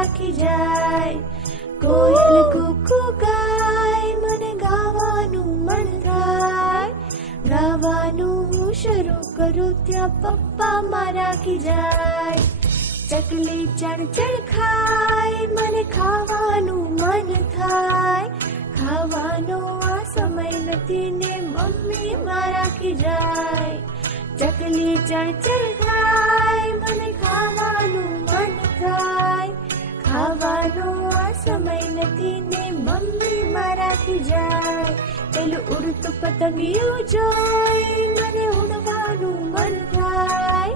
મારા ખીજાય. કોયલ કૂકુ ગાય મને ગાવાનું મન થાય. ગાવાનું હું શરૂ કરું ત્યાં પપ્પા મારા ખીજાય. ચકલી ચણ ખાય મને ખાવાનું મન થાય. ખાવાનો આ સમય નથી ને મમ્મી મારા ખીજાય. ચકલી ચણ ખાય મને ખાવાનું મન થાય. ખાવાનો આ સમય નથી ને મમ્મી મારા ખીજાય. પેલું ઉડતું પતંગિયું જોઈ મને ઉડવાનું મન થાય.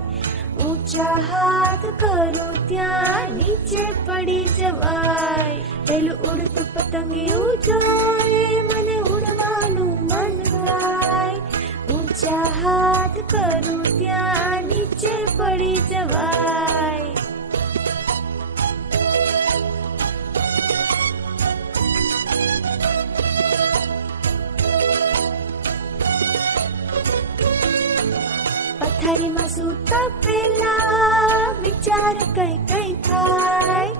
ઊંચા હાથ કરું ત્યાં નીચે પડી જવાય. પેલું ઉડતું પતંગિયું જોઈ મને ઉડવાનું મન થાય. ઊંચા હાથ કરું ત્યાં નીચે પડી જવાય. પથારીમાં સૂતા પેલા વિચાર કઈ થાય.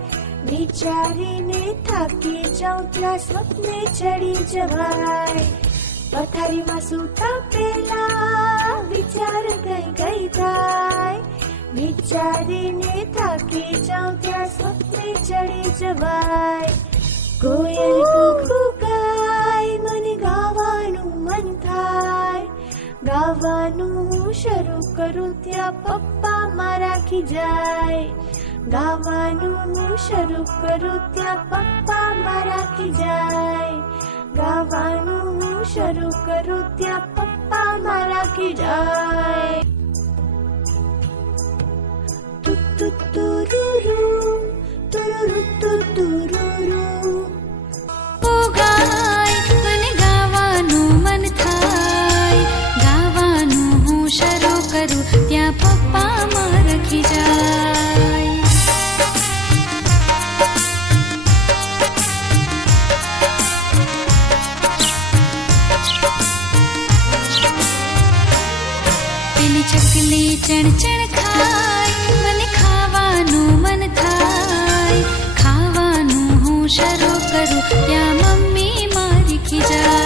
વિચારીને થાકી જાઉં ત્યાં સ્વપ્ને ચડી જવાય. પથારીમાં સૂતા પેલા વિચાર કઈ થાય. વિચારીને થાકી જાઉં ત્યાં સ્વપ્ને ચડી જવાય. કોયલ કૂકુ ગાય મને ગાવાનું મન થાય. ગાવાનું હું શરૂ કરું ત્યાં પપ્પા મારા ખીજાય. ગાવાનું હું શરૂ કરું ત્યાં પપ્પા મારા ખીજાય. ગાવાનું હું શરૂ કરું ત્યાં પપ્પા મારા ખીજાય. તુતુતુરુરુ તુરુરુ તુતુરુરુ. ત્યાં પપ્પા મારા ખીજાય. પેલી ચકલી ચણ ખાય મને ખાવાનું મન થાય. ખાવાનું હું શરૂ કરું ત્યાં મમ્મી મારી ખીજાય.